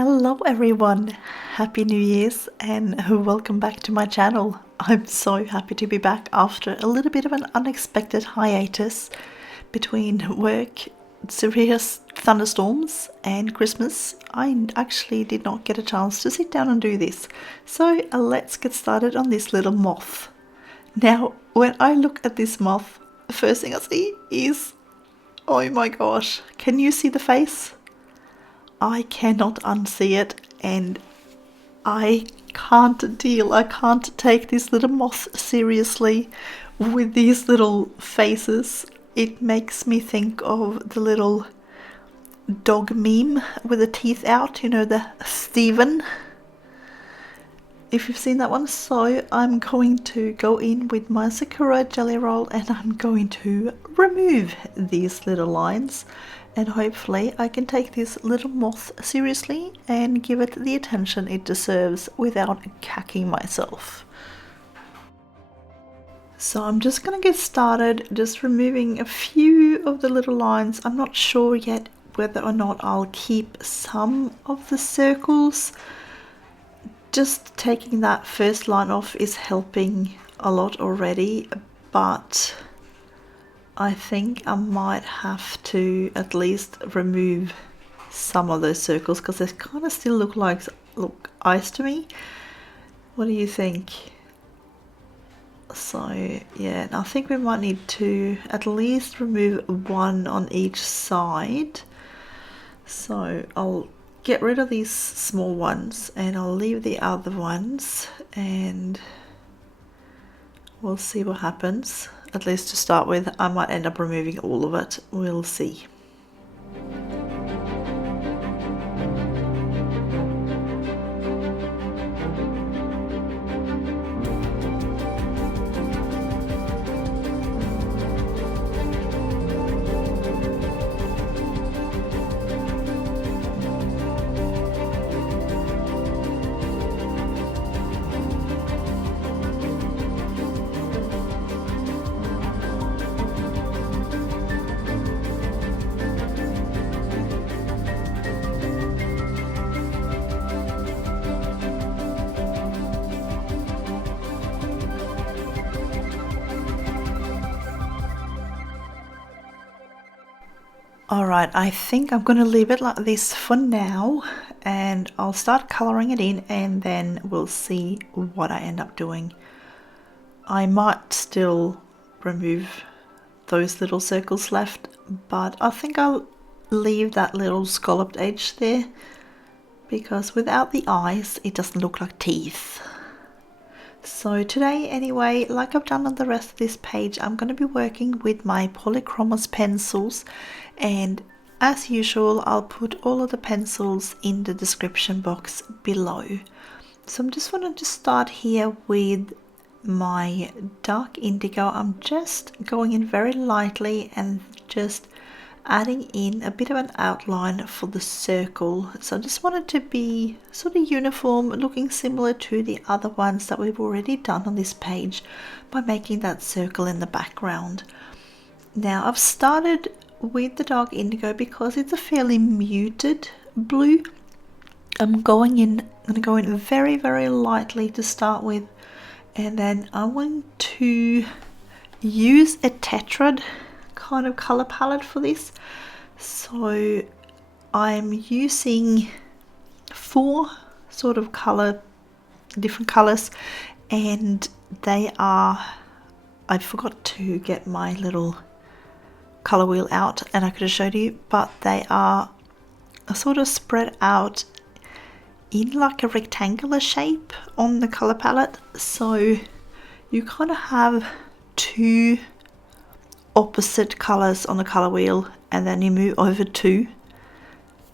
Hello everyone, Happy New Year's and welcome back to my channel. I'm so happy to be back after a little bit of an unexpected hiatus between work, serious thunderstorms and Christmas. I actually did not get a chance to sit down and do this, so let's get started on this little moth. Now when I look at this moth, the first thing I see is, oh my gosh, can you see the face? I cannot unsee it and I can't take this little moth seriously with these little faces. It makes me think of the little dog meme with the teeth out, you know, the Steven. If you've seen that one. So I'm going to go in with my Sakura Gelly roll and I'm going to remove these little lines. And hopefully I can take this little moth seriously and give it the attention it deserves without cacking myself. So I'm just going to get started just removing a few of the little lines. I'm not sure yet whether or not I'll keep some of the circles. Just taking that first line off is helping a lot already, but I think I might have to at least remove some of those circles because they kind of still look ice to me. What do you think? So yeah, I think we might need to at least remove one on each side. So I'll get rid of these small ones and I'll leave the other ones and we'll see what happens. At least to start with, I might end up removing all of it. We'll see. Alright, I think I'm going to leave it like this for now and I'll start colouring it in and then we'll see what I end up doing. I might still remove those little circles left, but I think I'll leave that little scalloped edge there because without the eyes it doesn't look like teeth. So today anyway, like I've done on the rest of this page, I'm going to be working with my Polychromos pencils, and as usual I'll put all of the pencils in the description box below. So I'm just wanting to start here with my dark indigo. I'm just going in very lightly and just adding in a bit of an outline for the circle. So I just want it to be sort of uniform, looking similar to the other ones that we've already done on this page by making that circle in the background. Now I've started with the dark indigo because it's a fairly muted blue. I'm going to go in very, very lightly to start with, and then I want to use a tetrad kind of color palette for this. So I'm using 4 sort of different colors, and they are, I forgot to get my little color wheel out and I could have showed you, but they are sort of spread out in like a rectangular shape on the color palette. So you kind of have 2 opposite colors on the color wheel and then you move over 2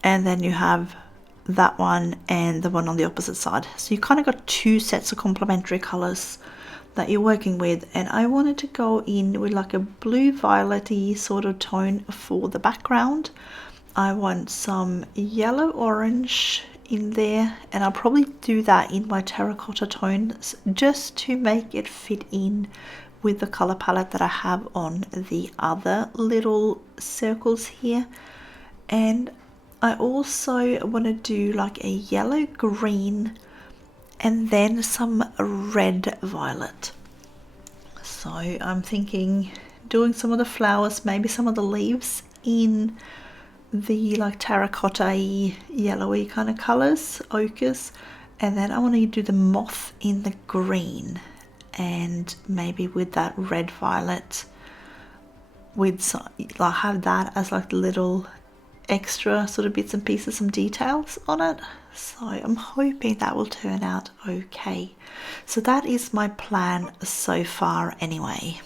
and then you have that one and the one on the opposite side. So you kind of got 2 sets of complementary colors that you're working with, and I wanted to go in with like a blue violet-y sort of tone for the background. I want some yellow orange in there, and I'll probably do that in my terracotta tones just to make it fit in with the color palette that I have on the other little circles here. And I also want to do like a yellow green and then some red violet. So I'm thinking doing some of the flowers, maybe some of the leaves in the like terracotta yellowy kind of colors, ochres, and then I want to do the moth in the green, and maybe with that red violet, with some, like have that as like little extra sort of bits and pieces, some details on it. So I'm hoping that will turn out okay. So that is my plan so far anyway.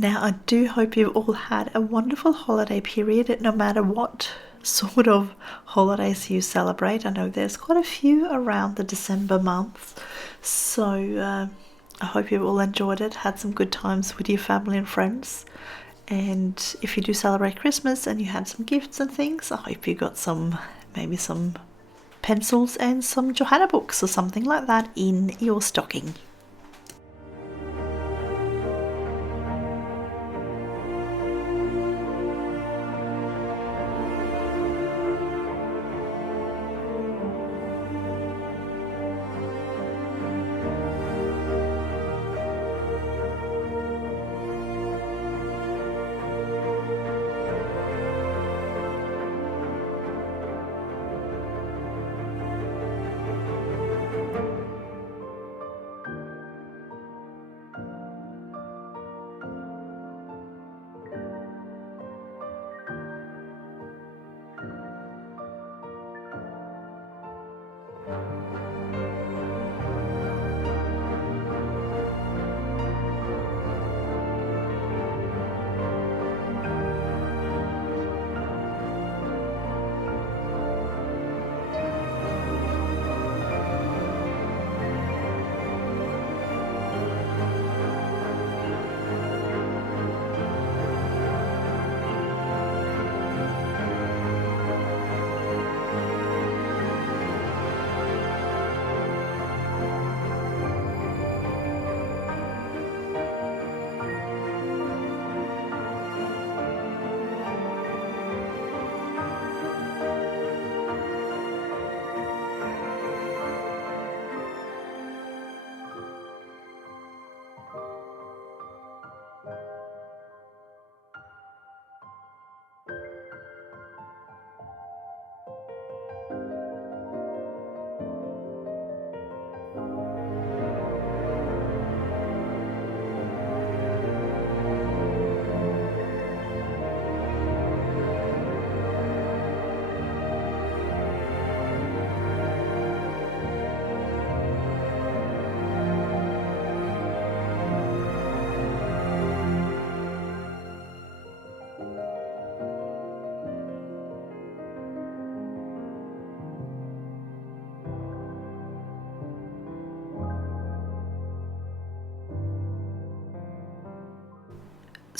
Now, I do hope you've all had a wonderful holiday period, no matter what sort of holidays you celebrate. I know there's quite a few around the December month, so I hope you've all enjoyed it, had some good times with your family and friends. And if you do celebrate Christmas and you had some gifts and things, I hope you got maybe some pencils and some Johanna books or something like that in your stocking.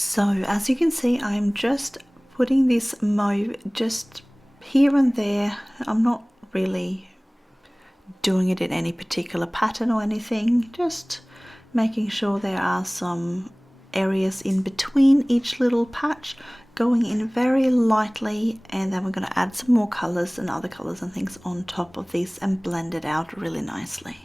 So as you can see, I'm just putting this mauve just here and there. I'm not really doing it in any particular pattern or anything, just making sure there are some areas in between each little patch, going in very lightly, and then we're going to add some more colors and other colors and things on top of this and blend it out really nicely.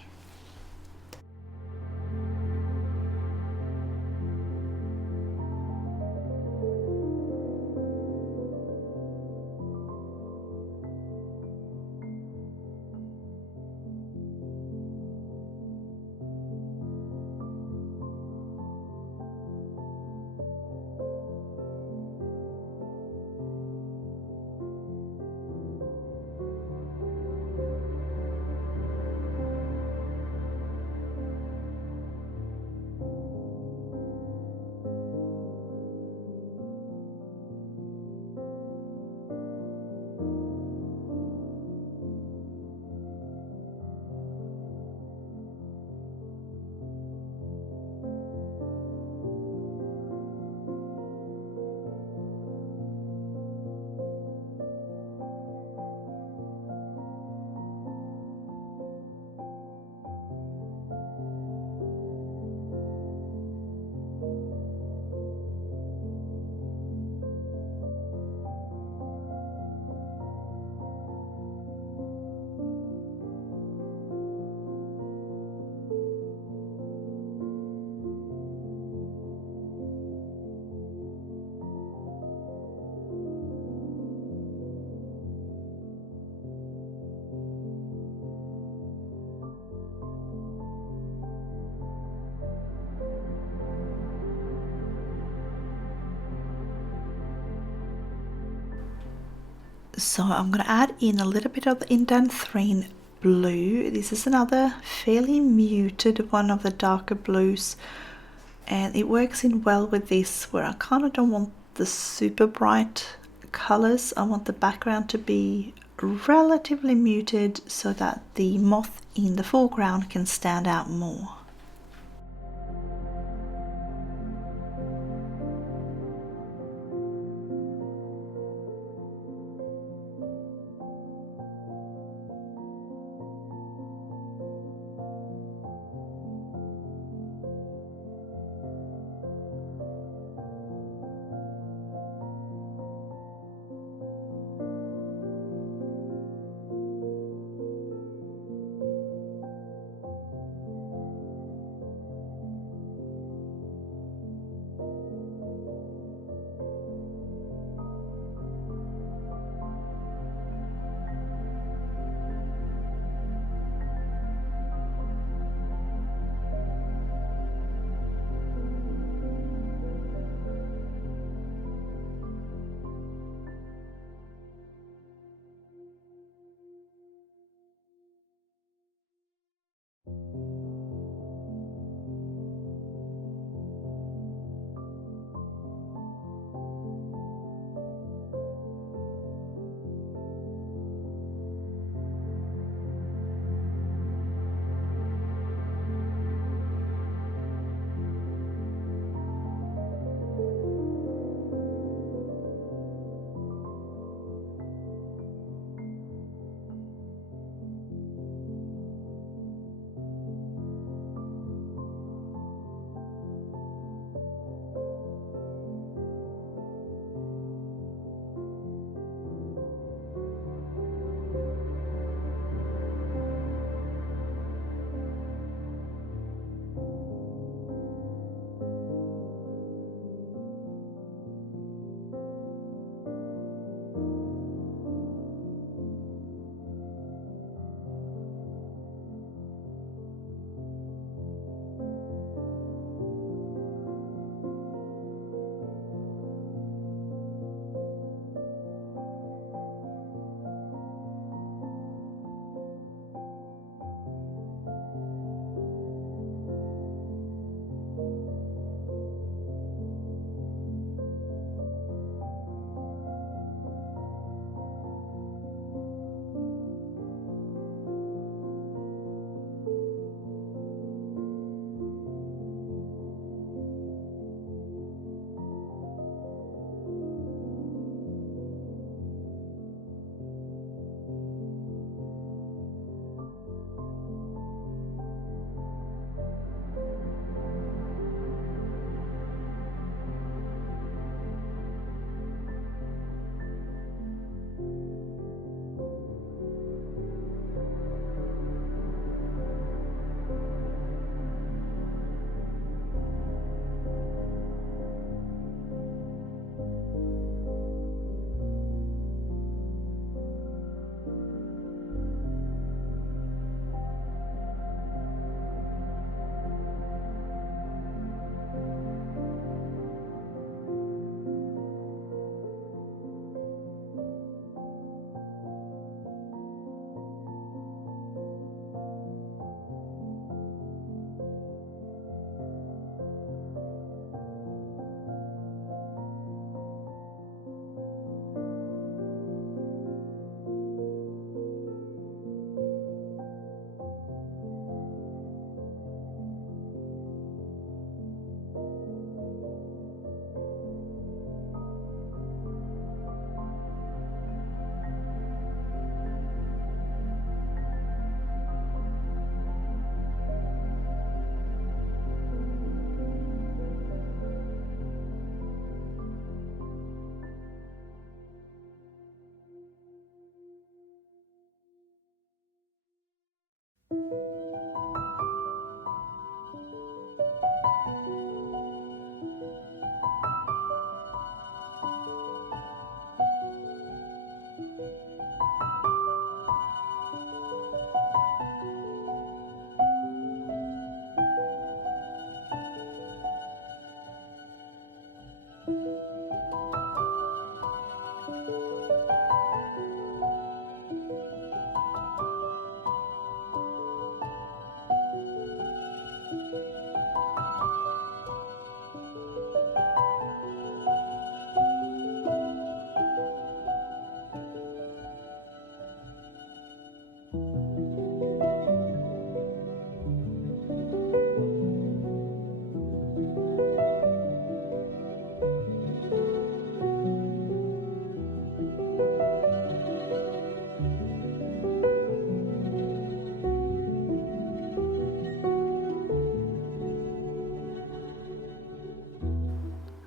So I'm going to add in a little bit of the Indanthrene blue. This is another fairly muted one of the darker blues, and it works in well with this, where I kind of don't want the super bright colors. I want the background to be relatively muted so that the moth in the foreground can stand out more.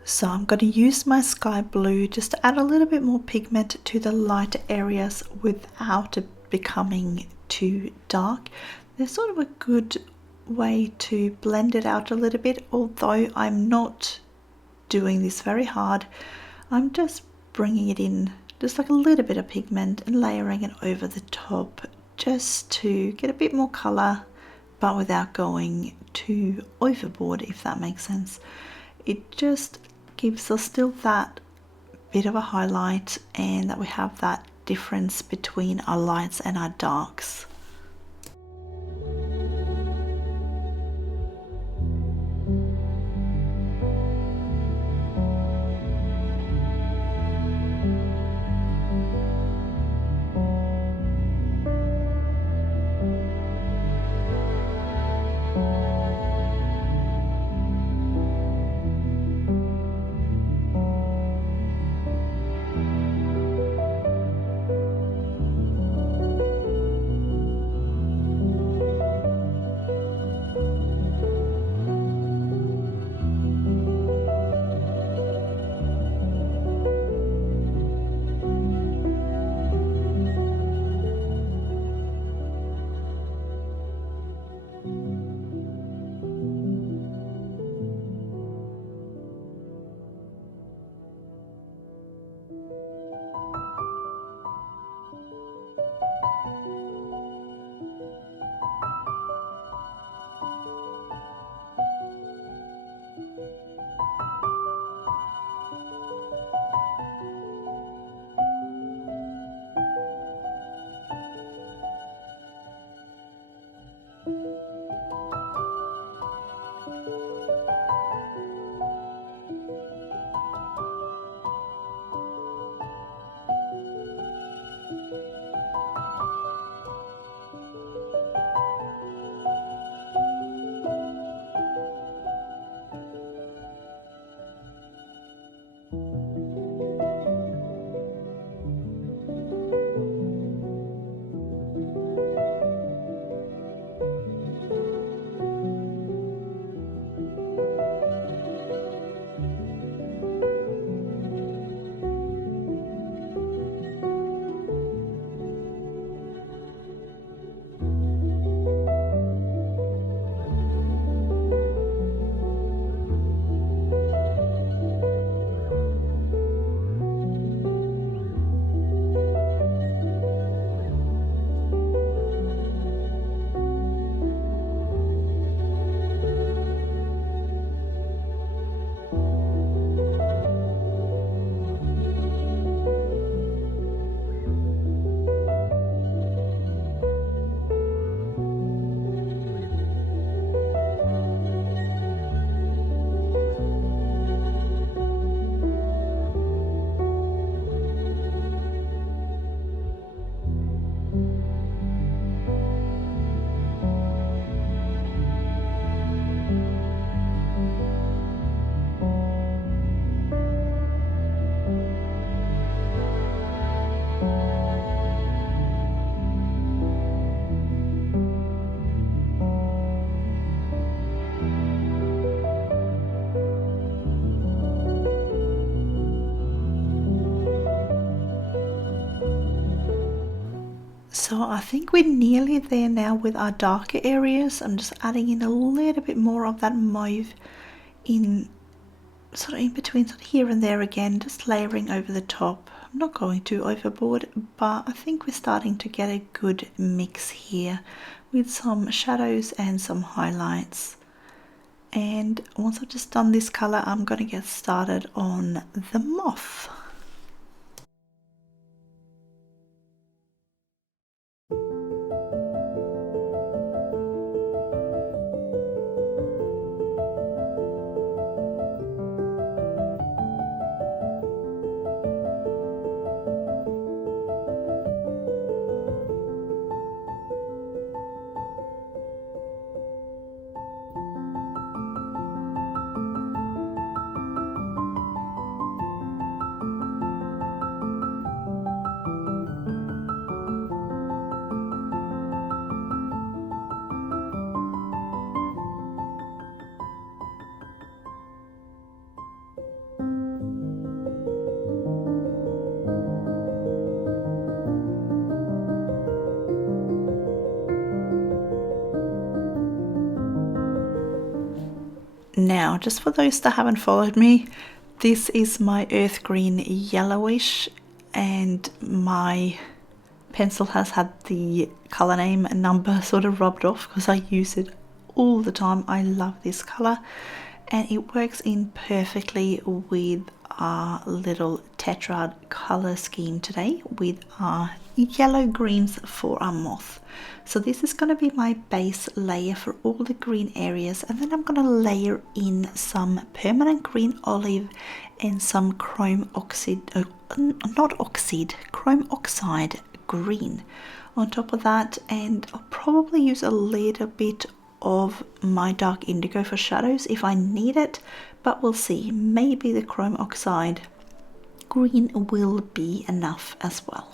So I'm going to use my sky blue just to add a little bit more pigment to the lighter areas without it becoming too dark. There's sort of a good way to blend it out a little bit, although I'm not doing this very hard. I'm just bringing it in just like a little bit of pigment and layering it over the top just to get a bit more color, but without going too overboard, if that makes sense. It just gives us still that bit of a highlight and that we have that difference between our lights and our darks. So I think we're nearly there now with our darker areas. I'm just adding in a little bit more of that mauve in sort of in between, sort of here and there again, just layering over the top. I'm not going too overboard, but I think we're starting to get a good mix here with some shadows and some highlights. And once I've just done this color, I'm going to get started on the moth. Now, just for those that haven't followed me, this is my earth green yellowish, and my pencil has had the color name and number sort of rubbed off because I use it all the time. I love this color, and it works in perfectly with our little tetrad color scheme today with our yellow greens for our moth. So this is going to be my base layer for all the green areas, and then I'm going to layer in some permanent green olive and some chrome oxide, chrome oxide green on top of that. And I'll probably use a little bit of my dark indigo for shadows if I need it, but we'll see. Maybe the chrome oxide green will be enough as well.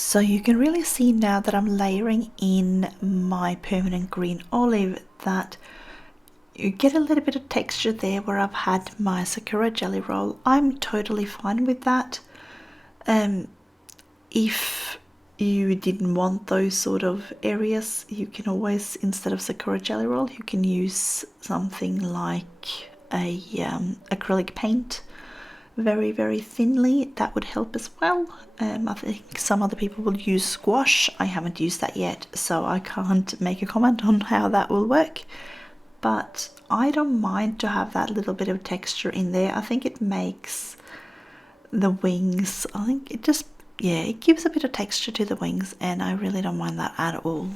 So you can really see now that I'm layering in my permanent green olive that you get a little bit of texture there where I've had my Sakura Gelly roll. I'm totally fine with that. If you didn't want those sort of areas, you can always, instead of Sakura Gelly roll, you can use something like a acrylic paint very, very thinly. That would help as well. I think some other people will use squash. I haven't used that yet, so I can't make a comment on how that will work. But I don't mind to have that little bit of texture in there. I think it makes the wings, I think it just, yeah, it gives a bit of texture to the wings, and I really don't mind that at all.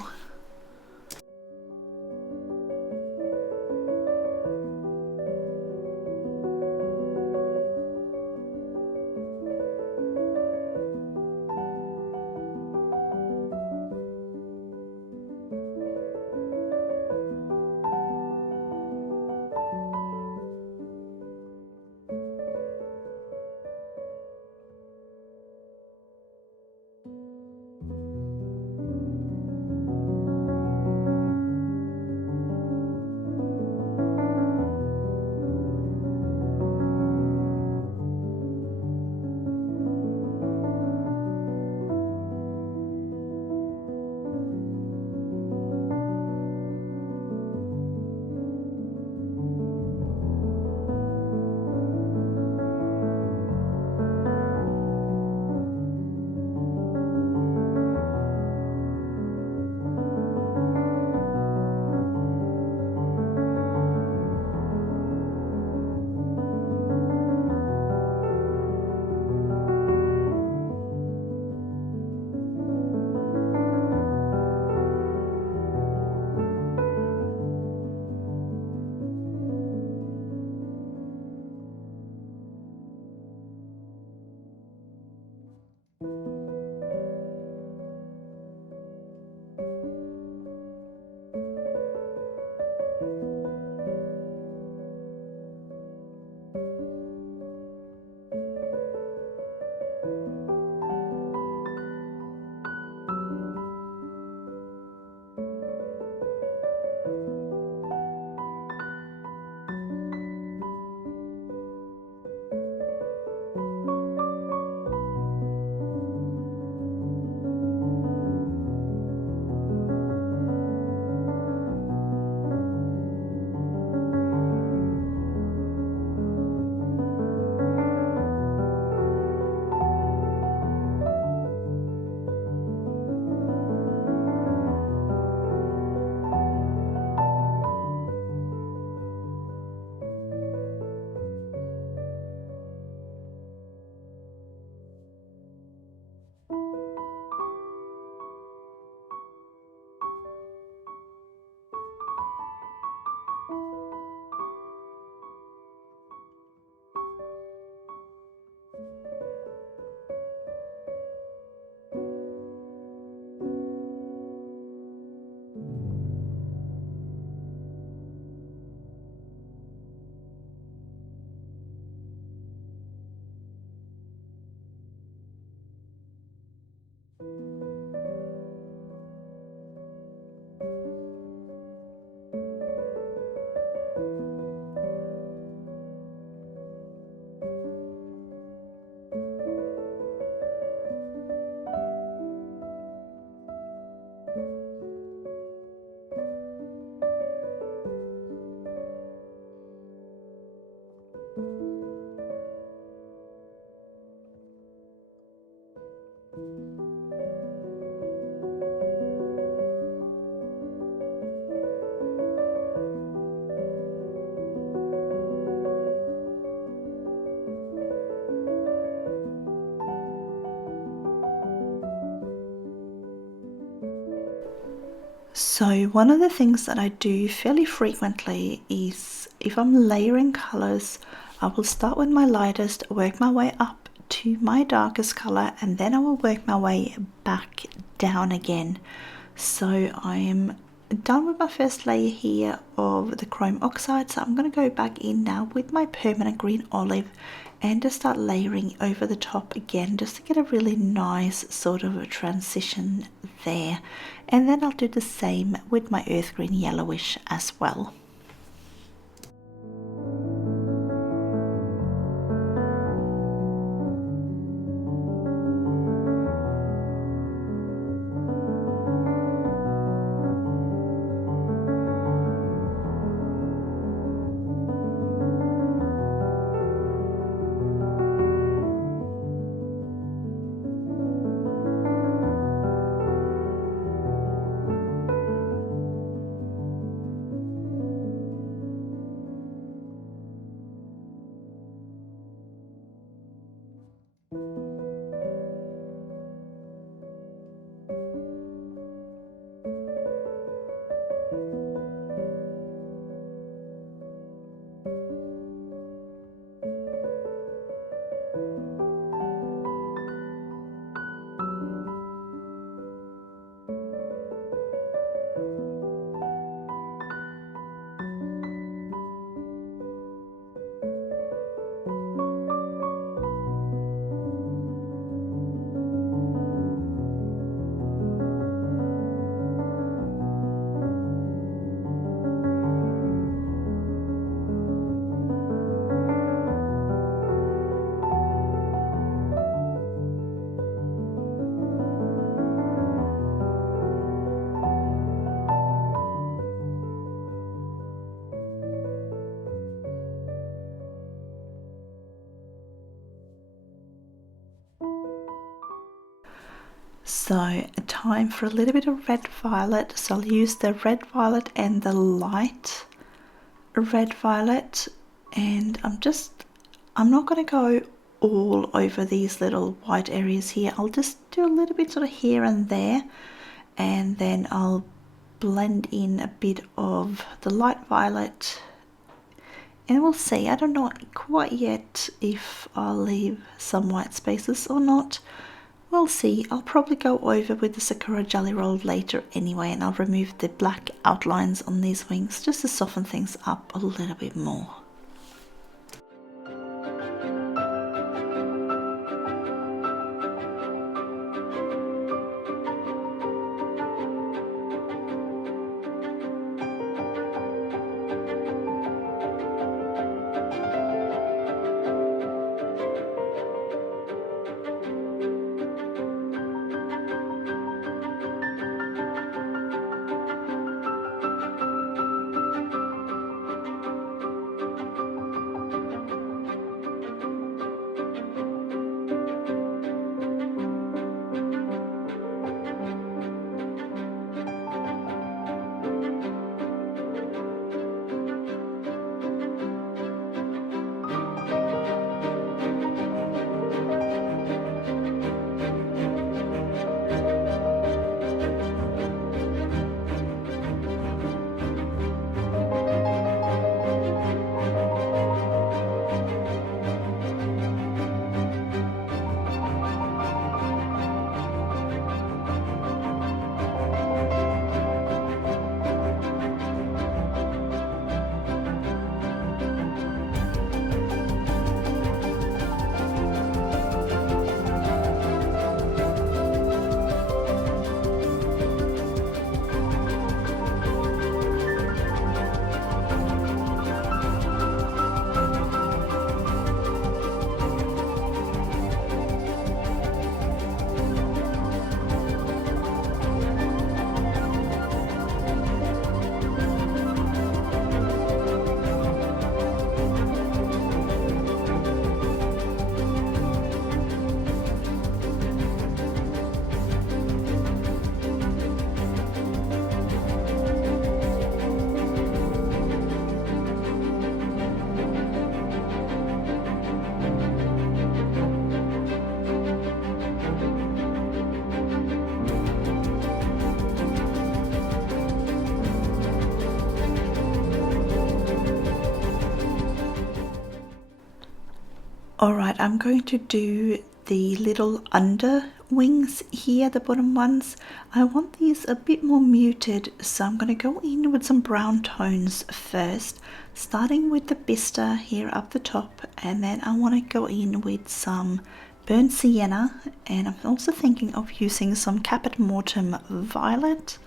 So one of the things that I do fairly frequently is if I'm layering colors, I will start with my lightest, work my way up to my darkest color, and then I will work my way back down again. So I am done with my first layer here of the chrome oxide, so I'm going to go back in now with my permanent green olive and just start layering over the top again, just to get a really nice sort of a transition there. And then I'll do the same with my earth green yellowish as well. So time for a little bit of red violet. So I'll use the red violet and the light red violet, and I'm not going to go all over these little white areas here. I'll just do a little bit sort of here and there, and then I'll blend in a bit of the light violet, and we'll see. I don't know quite yet if I'll leave some white spaces or not. We'll see. I'll probably go over with the Sakura Gelly roll later anyway, and I'll remove the black outlines on these wings just to soften things up a little bit more. Alright, I'm going to do the little under wings here, the bottom ones. I want these a bit more muted, so I'm going to go in with some brown tones first. starting with the Bistre here up the top, and then I want to go in with some burnt sienna, and I'm also thinking of using some Caput Mortuum violet,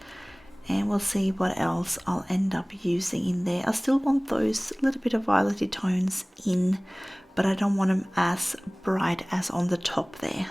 and we'll see what else I'll end up using in there. I still want those little bit of violet tones in, but I don't want them as bright as on the top there.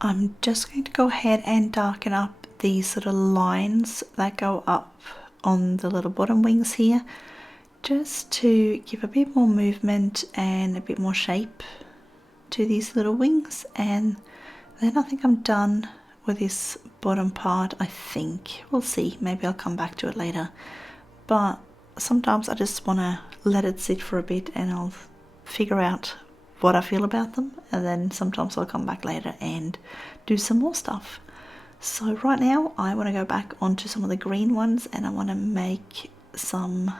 I'm just going to go ahead and darken up these little lines that go up on the little bottom wings here, just to give a bit more movement and a bit more shape to these little wings. And then I think I'm done with this bottom part. I think we'll see, maybe I'll come back to it later, but sometimes I just want to let it sit for a bit and I'll figure out what I feel about them, and then sometimes I'll come back later and do some more stuff. So right now I want to go back onto some of the green ones and I want to make some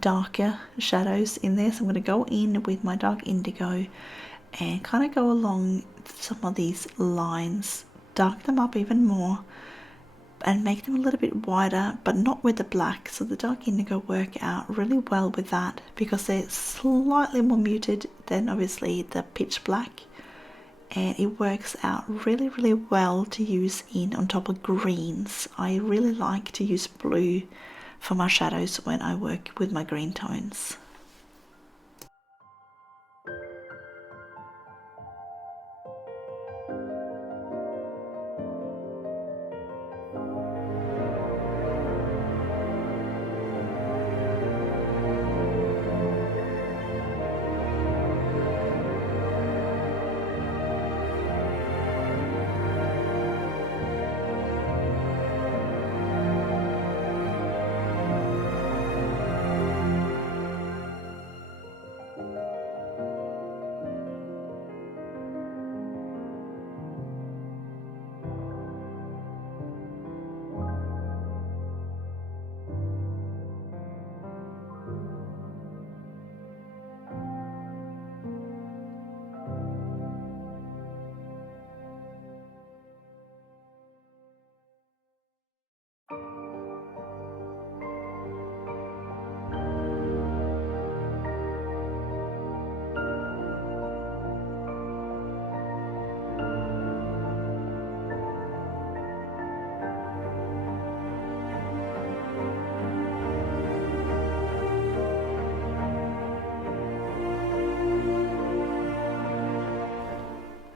darker shadows in there. So I'm going to go in with my dark indigo and kind of go along some of these lines, dark them up even more and make them a little bit wider, but not with the black. So the dark indigo work out really well with that because they're slightly more muted than obviously the pitch black, and it works out really well to use in on top of greens. I really like to use blue for my shadows when I work with my green tones.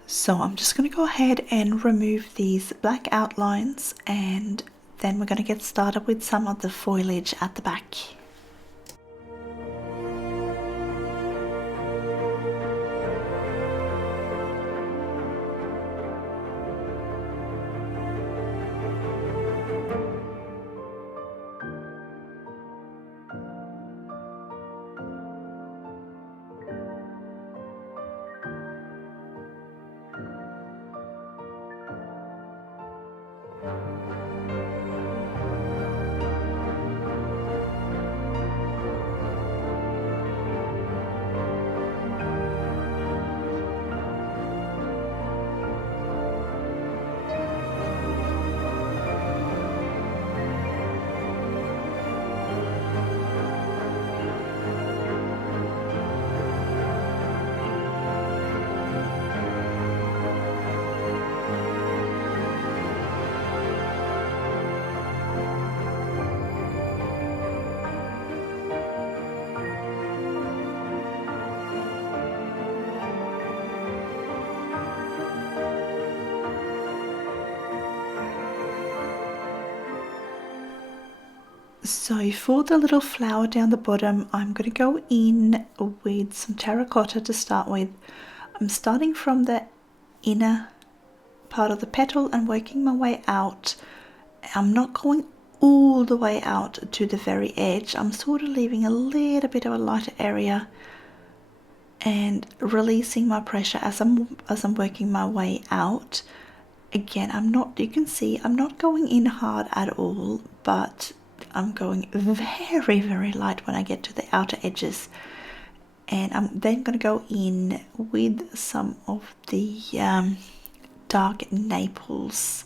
So I'm just going to go ahead and remove these black outlines, and then we're going to get started with some of the foliage at the back. So for the little flower down the bottom, I'm going to go in with some terracotta to start with. I'm starting from the inner part of the petal and working my way out. I'm not going all the way out to the very edge. I'm sort of leaving a little bit of a lighter area and releasing my pressure as I'm working my way out. Again, you can see I'm not going in hard at all, but I'm going very, very light when I get to the outer edges. And I'm then going to go in with some of the dark Naples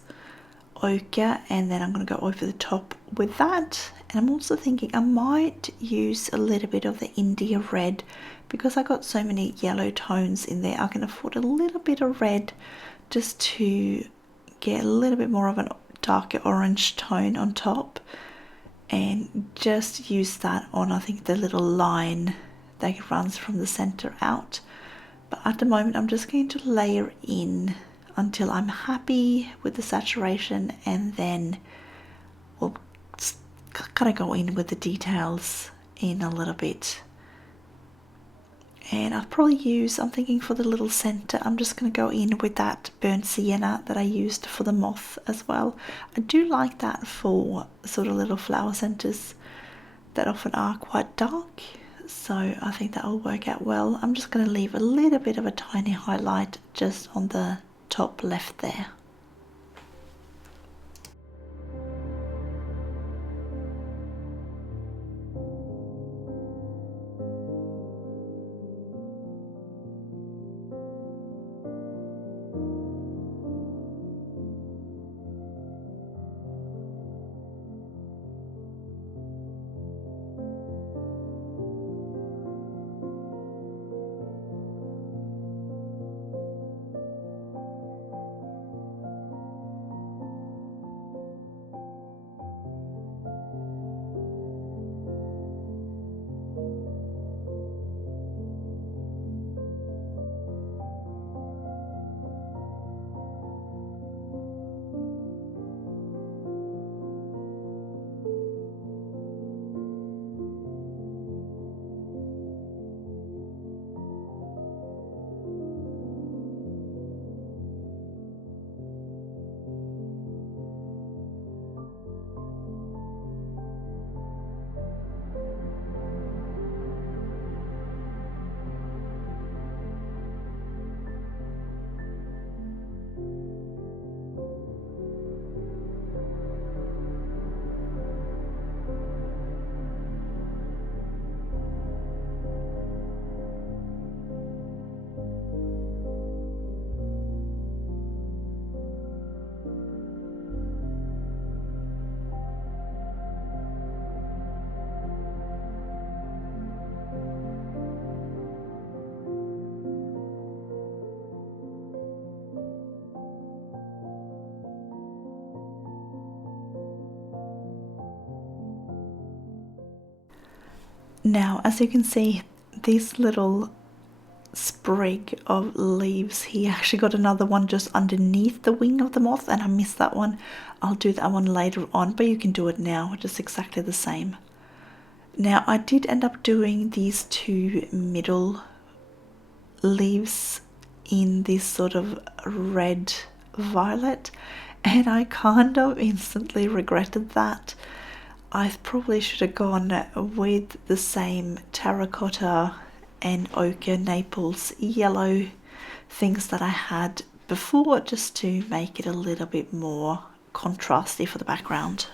ochre, and then I'm going to go over the top with that. And I'm also thinking I might use a little bit of the India red, because I got so many yellow tones in there. I can afford a little bit of red just to get a little bit more of a darker orange tone on top, and just use that on, I think, the little line that runs from the center out. But at the moment I'm just going to layer in until I'm happy with the saturation, and then we'll kind of go in with the details in a little bit. And I'll probably use, I'm thinking for the little center, I'm just going to go in with that burnt sienna that I used for the moth as well. I do like that for sort of little flower centers that often are quite dark, so I think that will work out well. I'm just going to leave a little bit of a tiny highlight just on the top left there. Now, as you can see, this little sprig of leaves here, actually got another one just underneath the wing of the moth, and I missed that one. I'll do that one later on, but you can do it now, just exactly the same. Now, I did end up doing these two middle leaves in this sort of red violet, and I kind of instantly regretted that. I probably should have gone with the same terracotta and ochre Naples yellow things that I had before, just to make it a little bit more contrasty for the background.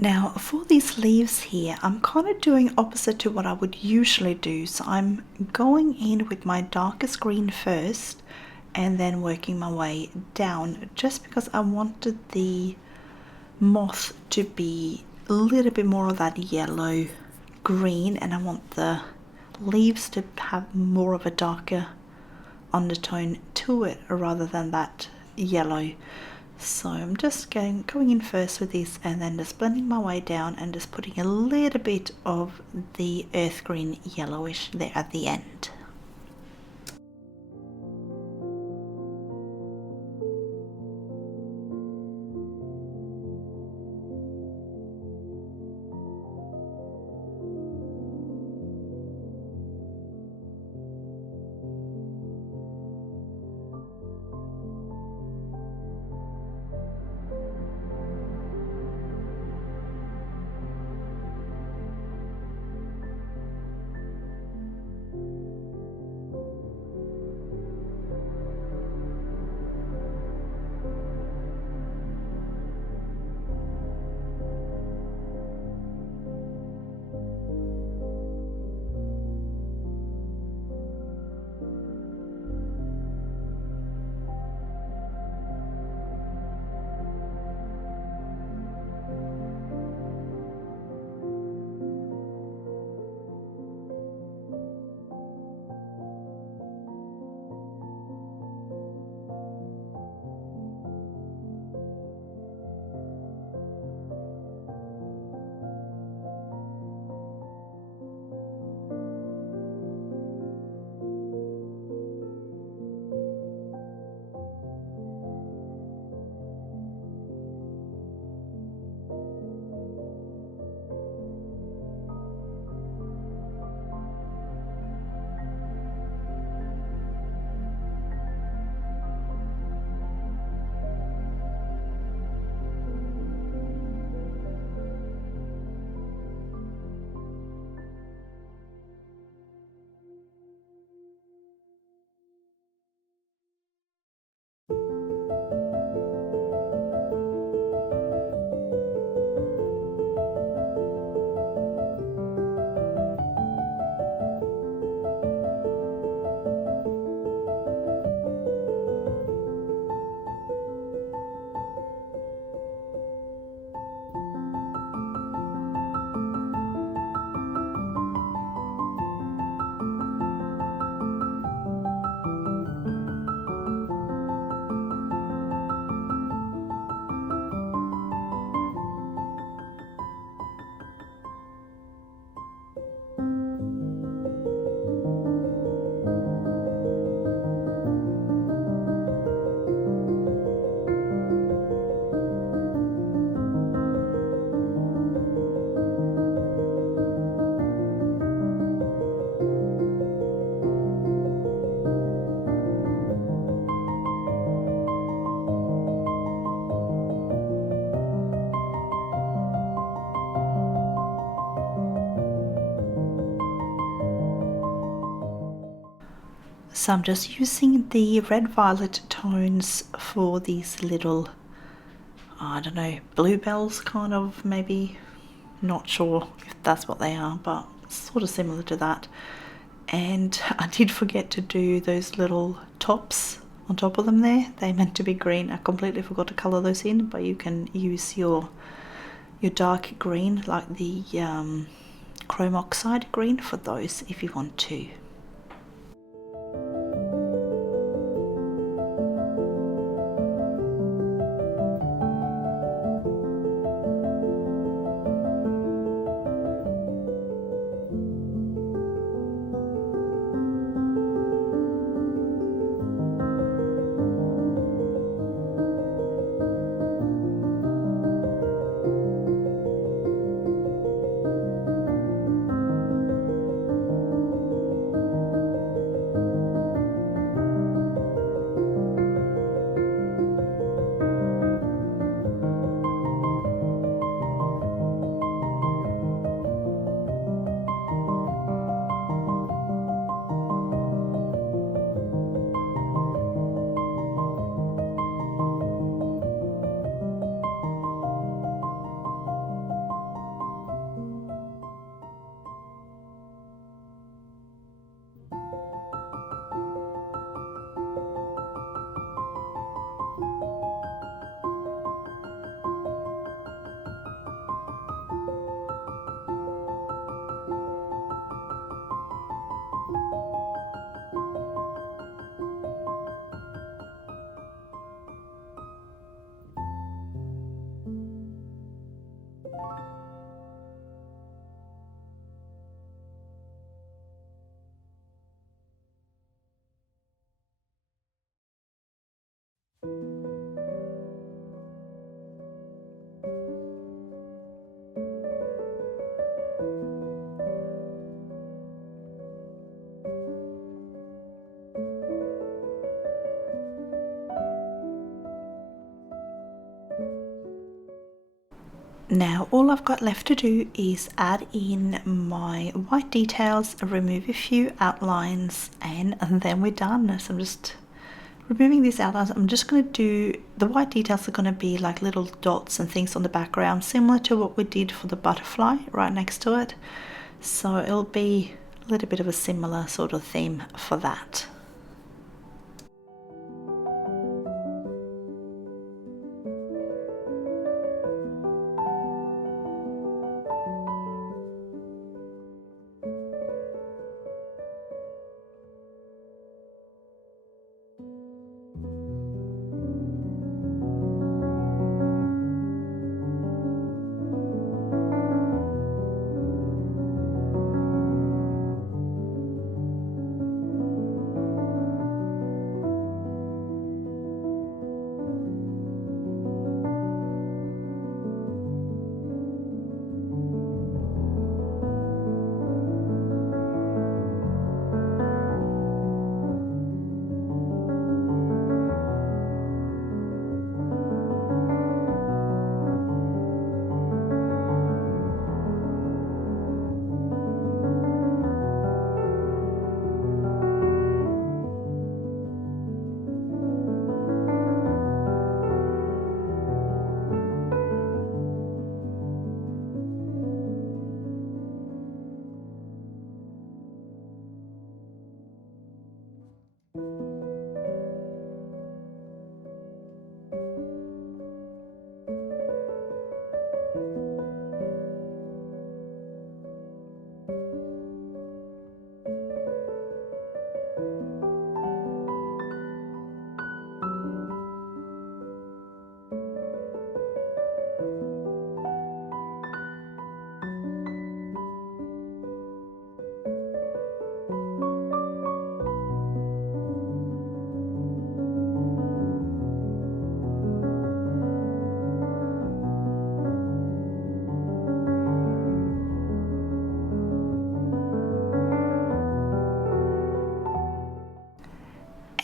Now for these leaves here, I'm kind of doing opposite to what I would usually do. So I'm going in with my darkest green first and then working my way down, just because I wanted the moth to be a little bit more of that yellow green, and I want the leaves to have more of a darker undertone to it rather than that yellow. So I'm just going in first with this, and then just blending my way down and just putting a little bit of the earth green yellowish there at the end. So I'm just using the red violet tones for these little, I don't know, bluebells kind of, maybe. Not sure if that's what they are, but sort of similar to that. And I did forget to do those little tops on top of them there. They're meant to be green. I completely forgot to colour those in, but you can use your dark green, like the chrome oxide green, for those if you want to. Now all I've got left to do is add in my white details, remove a few outlines, and then we're done. So I'm just removing these outlines. I'm just going to do, the white details are going to be like little dots and things on the background, similar to what we did for the butterfly right next to it. So it'll be a little bit of a similar sort of theme for that.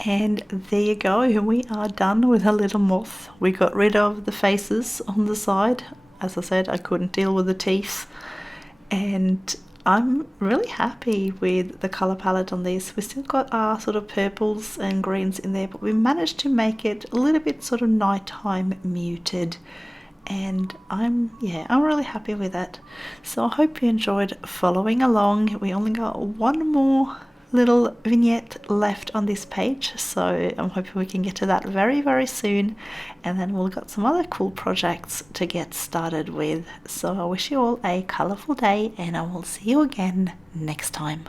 And there you go, we are done with a little moth. We got rid of the faces on the side. As I said, I couldn't deal with the teeth. And I'm really happy with the colour palette on these. We still got our sort of purples and greens in there, but we managed to make it a little bit sort of nighttime muted, and I'm really happy with that. So I hope you enjoyed following along. We only got one more little vignette left on this page, so I'm hoping we can get to that very, very soon, and then we've got some other cool projects to get started with. So I wish you all a colourful day, and I will see you again next time.